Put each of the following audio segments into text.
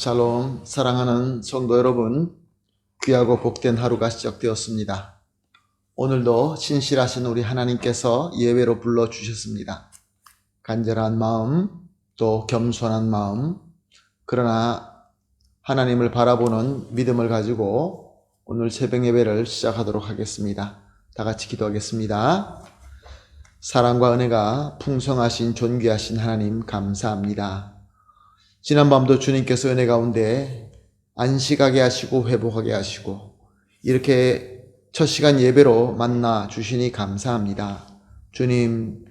샬롬, 사랑하는 성도 여러분, 귀하고 복된 하루가 시작되었습니다. 오늘도 신실하신 우리 하나님께서 예배로 불러주셨습니다. 간절한 마음, 또 겸손한 마음, 그러나 하나님을 바라보는 믿음을 가지고 오늘 새벽 예배를 시작하도록 하겠습니다. 다 같이 기도하겠습니다. 사랑과 은혜가 풍성하신 존귀하신 하나님 감사합니다. 지난밤도 주님께서 은혜 가운데 안식하게 하시고 회복하게 하시고 이렇게 첫 시간 예배로 만나 주시니 감사합니다. 주님,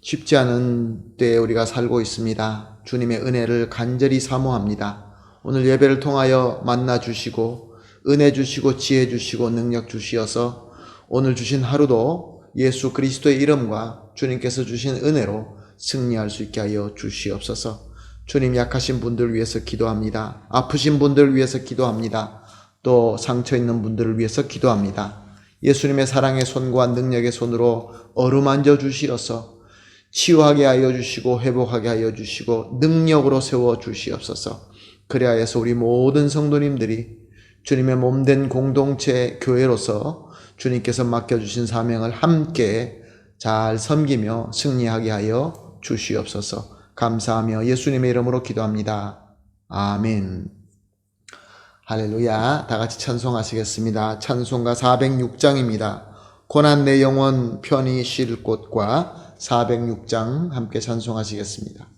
쉽지 않은 때에 우리가 살고 있습니다. 주님의 은혜를 간절히 사모합니다. 오늘 예배를 통하여 만나 주시고 은혜 주시고 지혜 주시고 능력 주시어서 오늘 주신 하루도 예수 그리스도의 이름과 주님께서 주신 은혜로 승리할 수 있게 하여 주시옵소서. 주님, 약하신 분들을 위해서 기도합니다. 아프신 분들을 위해서 기도합니다. 또 상처 있는 분들을 위해서 기도합니다. 예수님의 사랑의 손과 능력의 손으로 어루만져 주시어서 치유하게 하여 주시고 회복하게 하여 주시고 능력으로 세워 주시옵소서. 그래야 해서 우리 모든 성도님들이 주님의 몸된 공동체 교회로서 주님께서 맡겨주신 사명을 함께 잘 섬기며 승리하게 하여 주시옵소서. 감사하며 예수님의 이름으로 기도합니다. 아멘. 할렐루야. 다 같이 찬송하시겠습니다. 찬송가 406장입니다. 고난 내 영혼 편히 쉴 곳과 406장 함께 찬송하시겠습니다.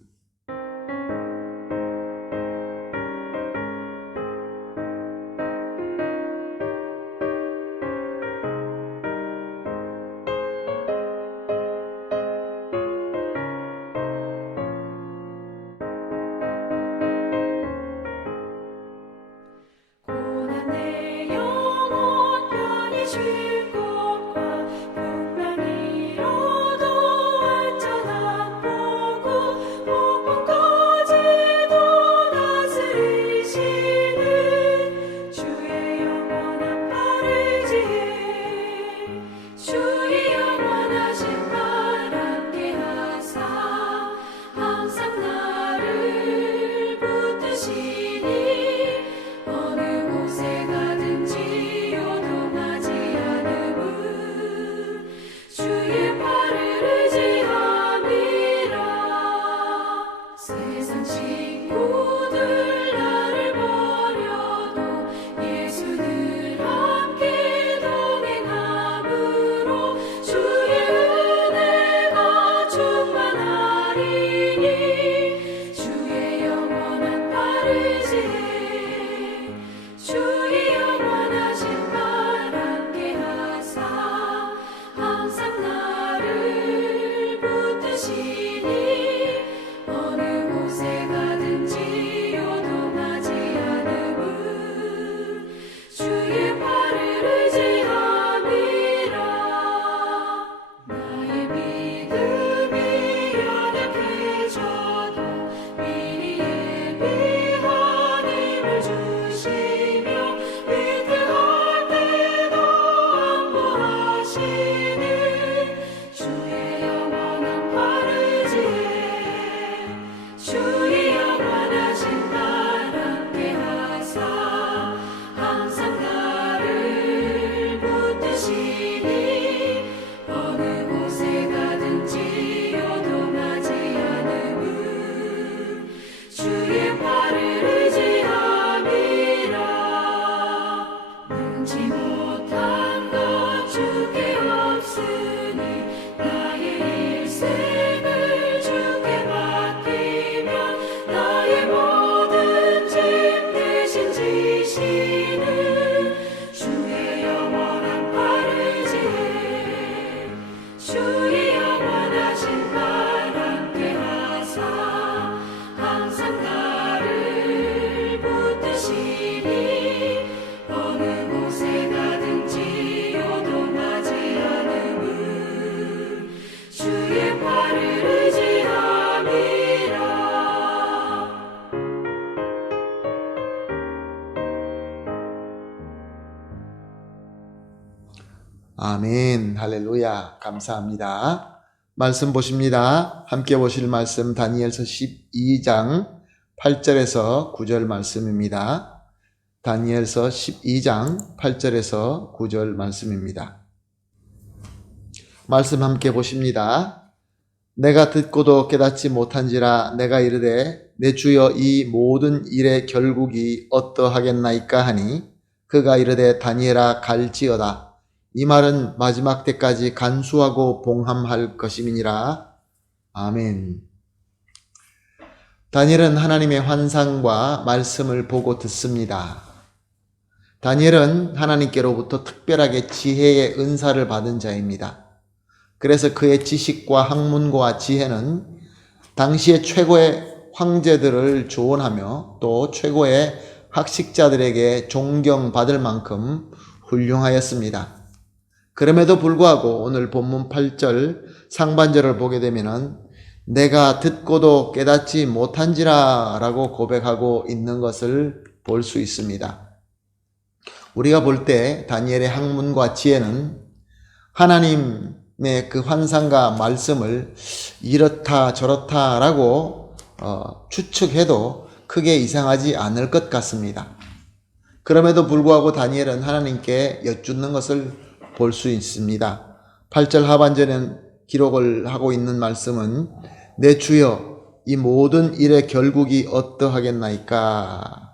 아멘. 할렐루야. 감사합니다. 말씀 보십니다. 함께 보실 말씀 다니엘서 12장 8절에서 9절 말씀입니다. 다니엘서 12장 8절에서 9절 말씀입니다. 말씀 함께 보십니다. 내가 듣고도 깨닫지 못한지라 내가 이르되 내 주여 이 모든 일의 결국이 어떠하겠나이까 하니 그가 이르되 다니엘아 갈지어다. 이 말은 마지막 때까지 간수하고 봉함할 것임이니라. 아멘. 다니엘은 하나님의 환상과 말씀을 보고 듣습니다. 다니엘은 하나님께로부터 특별하게 지혜의 은사를 받은 자입니다. 그래서 그의 지식과 학문과 지혜는 당시의 최고의 황제들을 조언하며 또 최고의 학식자들에게 존경받을 만큼 훌륭하였습니다. 그럼에도 불구하고 오늘 본문 8절 상반절을 보게 되면은 내가 듣고도 깨닫지 못한지라 라고 고백하고 있는 것을 볼 수 있습니다. 우리가 볼 때 다니엘의 학문과 지혜는 하나님의 그 환상과 말씀을 이렇다 저렇다 라고 추측해도 크게 이상하지 않을 것 같습니다. 그럼에도 불구하고 다니엘은 하나님께 여쭙는 것을 볼 수 있습니다. 8절 하반절엔 기록을 하고 있는 말씀은 내 주여 이 모든 일의 결국이 어떠하겠나이까.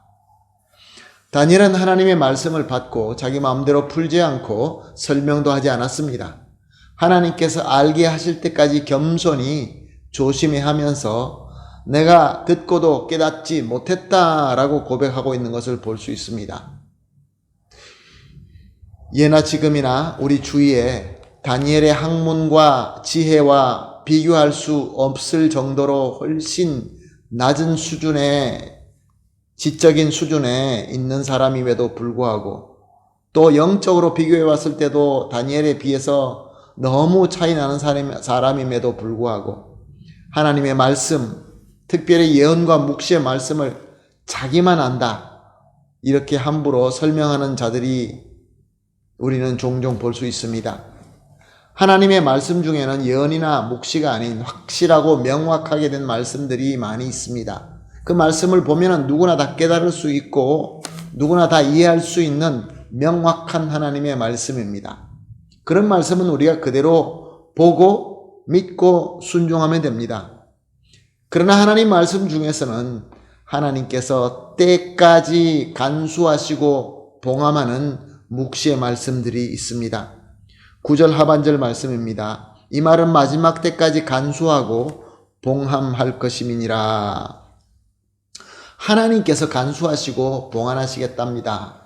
다니엘은 하나님의 말씀을 받고 자기 마음대로 풀지 않고 설명도 하지 않았습니다. 하나님께서 알게 하실 때까지 겸손히 조심히 하면서 내가 듣고도 깨닫지 못했다라고 고백하고 있는 것을 볼 수 있습니다. 예나 지금이나 우리 주위에 다니엘의 학문과 지혜와 비교할 수 없을 정도로 훨씬 낮은 수준의 지적인 수준에 있는 사람임에도 불구하고 또 영적으로 비교해 봤을 때도 다니엘에 비해서 너무 차이 나는 사람임에도 불구하고 하나님의 말씀, 특별히 예언과 묵시의 말씀을 자기만 안다 이렇게 함부로 설명하는 자들이 우리는 종종 볼 수 있습니다. 하나님의 말씀 중에는 예언이나 묵시가 아닌 확실하고 명확하게 된 말씀들이 많이 있습니다. 그 말씀을 보면 누구나 다 깨달을 수 있고 누구나 다 이해할 수 있는 명확한 하나님의 말씀입니다. 그런 말씀은 우리가 그대로 보고 믿고 순종하면 됩니다. 그러나 하나님 말씀 중에서는 하나님께서 때까지 간수하시고 봉함하는 묵시의 말씀들이 있습니다. 9절 하반절 말씀입니다. 이 말은 마지막 때까지 간수하고 봉함할 것임이니라. 하나님께서 간수하시고 봉안하시겠답니다.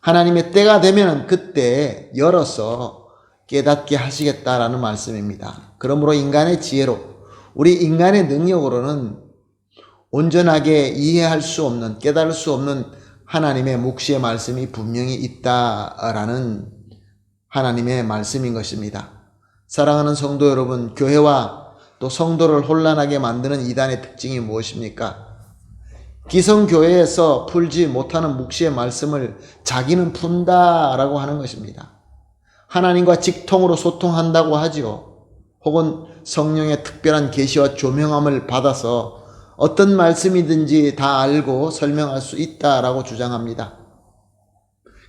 하나님의 때가 되면 그때 열어서 깨닫게 하시겠다라는 말씀입니다. 그러므로 인간의 지혜로 우리 인간의 능력으로는 온전하게 이해할 수 없는 깨달을 수 없는 하나님의 묵시의 말씀이 분명히 있다라는 하나님의 말씀인 것입니다. 사랑하는 성도 여러분, 교회와 또 성도를 혼란하게 만드는 이단의 특징이 무엇입니까? 기성교회에서 풀지 못하는 묵시의 말씀을 자기는 푼다라고 하는 것입니다. 하나님과 직통으로 소통한다고 하지요. 혹은 성령의 특별한 계시와 조명함을 받아서 어떤 말씀이든지 다 알고 설명할 수 있다라고 주장합니다.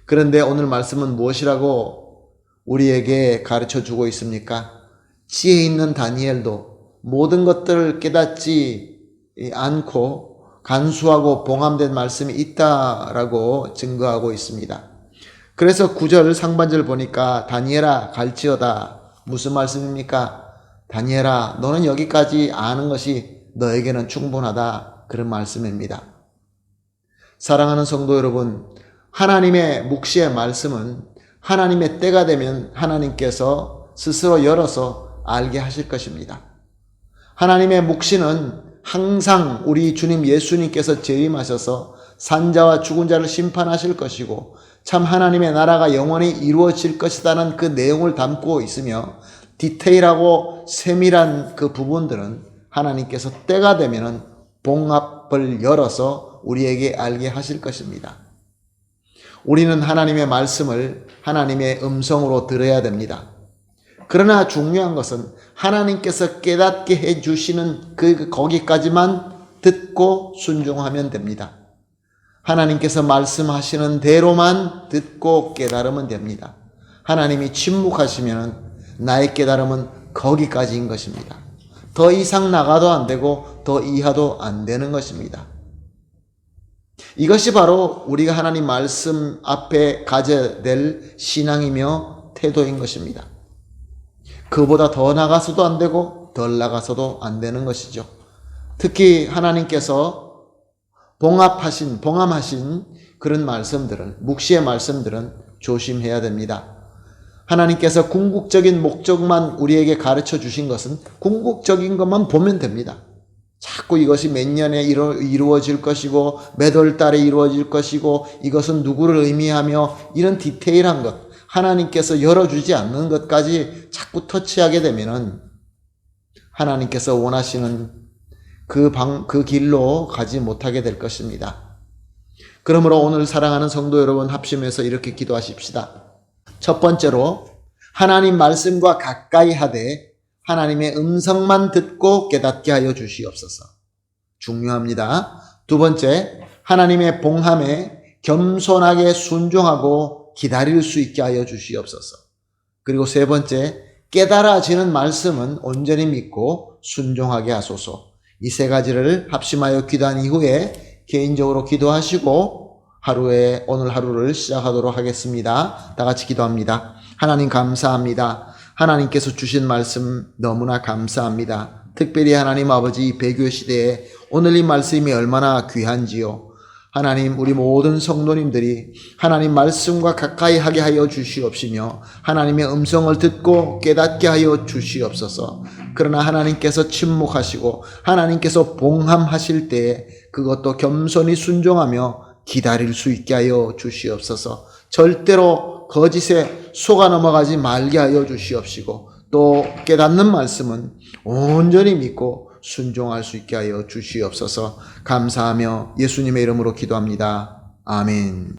그런데 오늘 말씀은 무엇이라고 우리에게 가르쳐 주고 있습니까? 지혜 있는 다니엘도 모든 것들을 깨닫지 않고 간수하고 봉함된 말씀이 있다라고 증거하고 있습니다. 그래서 9절 상반절 보니까 다니엘아 갈지어다. 무슨 말씀입니까? 다니엘아 너는 여기까지 아는 것이 너에게는 충분하다. 그런 말씀입니다. 사랑하는 성도 여러분, 하나님의 묵시의 말씀은 하나님의 때가 되면 하나님께서 스스로 열어서 알게 하실 것입니다. 하나님의 묵시는 항상 우리 주님 예수님께서 재림하셔서 산자와 죽은 자를 심판하실 것이고 참 하나님의 나라가 영원히 이루어질 것이라는 그 내용을 담고 있으며 디테일하고 세밀한 그 부분들은 하나님께서 때가 되면은 봉합을 열어서 우리에게 알게 하실 것입니다. 우리는 하나님의 말씀을 하나님의 음성으로 들어야 됩니다. 그러나 중요한 것은 하나님께서 깨닫게 해주시는 거기까지만 듣고 순종하면 됩니다. 하나님께서 말씀하시는 대로만 듣고 깨달으면 됩니다. 하나님이 침묵하시면 나의 깨달음은 거기까지인 것입니다. 더 이상 나가도 안 되고 더 이하도 안 되는 것입니다. 이것이 바로 우리가 하나님 말씀 앞에 가져야 될 신앙이며 태도인 것입니다. 그보다 더 나가서도 안 되고 덜 나가서도 안 되는 것이죠. 특히 하나님께서 봉함하신 그런 말씀들은, 묵시의 말씀들은 조심해야 됩니다. 하나님께서 궁극적인 목적만 우리에게 가르쳐 주신 것은 궁극적인 것만 보면 됩니다. 자꾸 이것이 몇 년에 이루어질 것이고 몇 월 달에 이루어질 것이고 이것은 누구를 의미하며 이런 디테일한 것, 하나님께서 열어주지 않는 것까지 자꾸 터치하게 되면은 하나님께서 원하시는 그 길로 가지 못하게 될 것입니다. 그러므로 오늘 사랑하는 성도 여러분, 합심해서 이렇게 기도하십시다. 첫 번째로 하나님 말씀과 가까이 하되 하나님의 음성만 듣고 깨닫게 하여 주시옵소서. 중요합니다. 두 번째, 하나님의 봉함에 겸손하게 순종하고 기다릴 수 있게 하여 주시옵소서. 그리고 세 번째, 깨달아지는 말씀은 온전히 믿고 순종하게 하소서. 이 세 가지를 합심하여 기도한 이후에 개인적으로 기도하시고 오늘 하루를 시작하도록 하겠습니다. 다 같이 기도합니다. 하나님 감사합니다. 하나님께서 주신 말씀 너무나 감사합니다. 특별히 하나님 아버지 이 배교 시대에 오늘 이 말씀이 얼마나 귀한지요. 하나님, 우리 모든 성도님들이 하나님 말씀과 가까이 하게 하여 주시옵시며 하나님의 음성을 듣고 깨닫게 하여 주시옵소서. 그러나 하나님께서 침묵하시고 하나님께서 봉함하실 때에 그것도 겸손히 순종하며 기다릴 수 있게 하여 주시옵소서. 절대로 거짓에 속아 넘어가지 말게 하여 주시옵시고 또 깨닫는 말씀은 온전히 믿고 순종할 수 있게 하여 주시옵소서. 감사하며 예수님의 이름으로 기도합니다. 아멘.